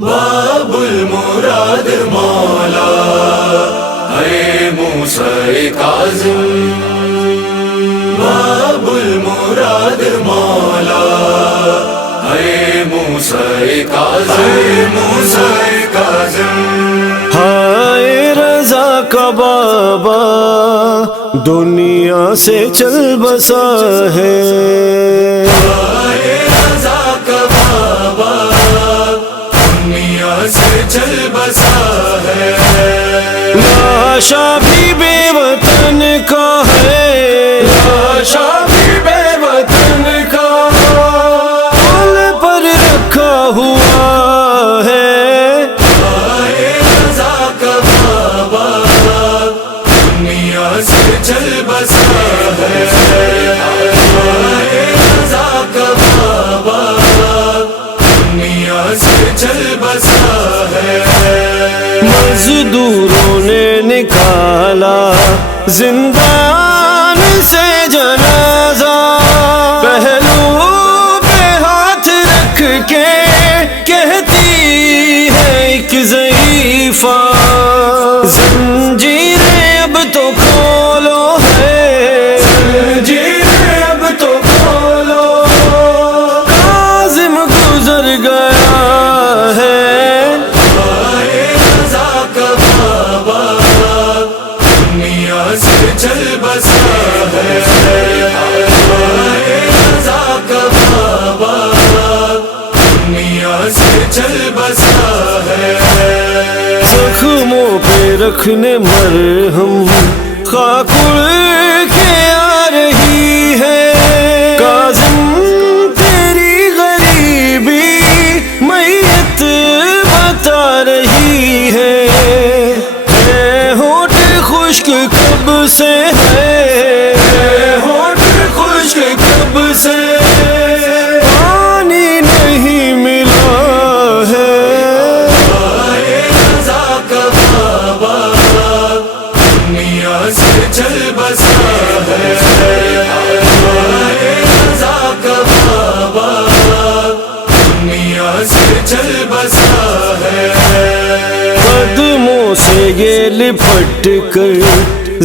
بابل مراد مولا ہے موسیٰ کاظم، بابل مراد مولا ہے موسیٰ کاظم، موسیٰ کاظم۔ ہائے رضا کا بابا دنیا سے چل بسا ہے، ہائے رضا کا بابا دنیا سے چل بسا ہے، لاشا بھی بے وطن کا ہے، لاشا بھی بے وطن کا پل پر رکھا ہوا ہے، ہائے رضا کا بابا دنیا سے چل بسا ہے، ہائے رضا کا بابا دنیا سے چل بسا ہے۔ مزدوروں نے نکالا زندان سے جنازہ، پہلو پہ ہاتھ رکھ کے کہتی ہے ایک ضعیفہ، زنجیریں اب تو کھولو ہے، زنجیریں اب تو کھولو، کاظم گزر گیا ہے، ہائے رضا کا بابا دنیا سے چل بسا ہے، ہائے رضا کا بابا دنیا سے چل بسا ہے۔ زخموں پہ رکھنے مرہم خاک اڑ کے آ رہی ہے، کاظم تیری غریبی میت بتا رہی ہے، ہونٹ خشک کب سے ہے، ہونٹ خشک کب سے پانی نہیں ملا ہے، ہائے رضا کا بابا دنیا سے چل بسا ہے، ہائے رضا کا بابا دنیا سے چل بسا ہے۔ قدموں سے یہ لپٹ کر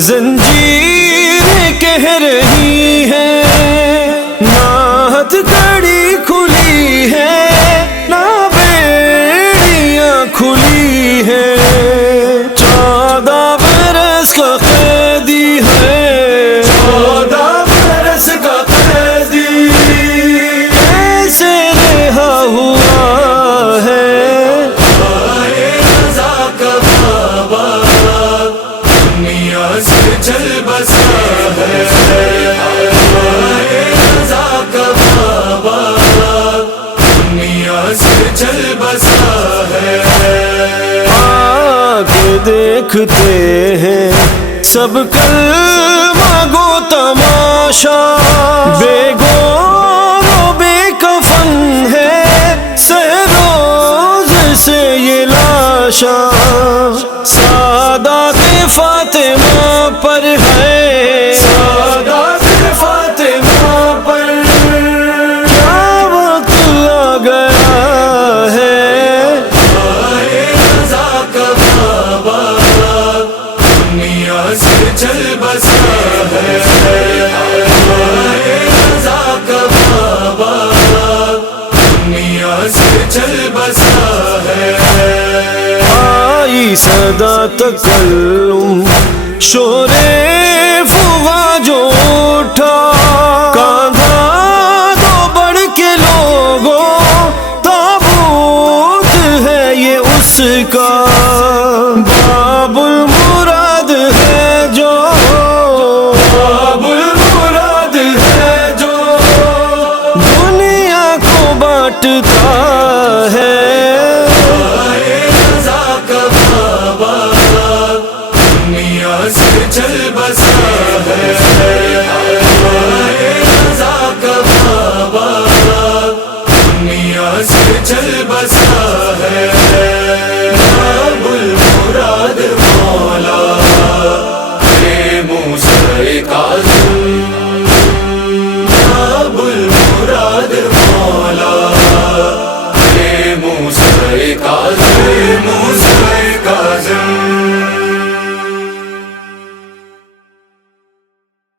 زنجیریں کہہ رہی ہیں، نہ ہتھ کڑی کھلی ہے نہ بیڑیاں کھلی ہے، 14 برس کا قیدی ہے، 14 برس کا قیدی کیسے رہا ہوا ہے، ہائے رضا کا بابا دنیا سے چل بسا ہے، ہائے رضا کا بابا دنیا سے چل بسا ہے۔ آ کے دیکھتے ہیں سب کلمہ گو تماشا، بے گور و بے کفن ہے سہروز سے یہ لاشا، سادات فاطمہ پر ہے، سادات فاطمہ پر کیا وقت آ گیا ہے، ہائے رضا کا بابا دنیا سے چل بسا ہے، ہائے رضا کا بابا دنیا سے چل بسا ہے۔ آئی صدا تکلم شور فغاں جو اٹھا، کاندھا دو بڑھ کے لوگوں تابوت ہے یہ اس کا،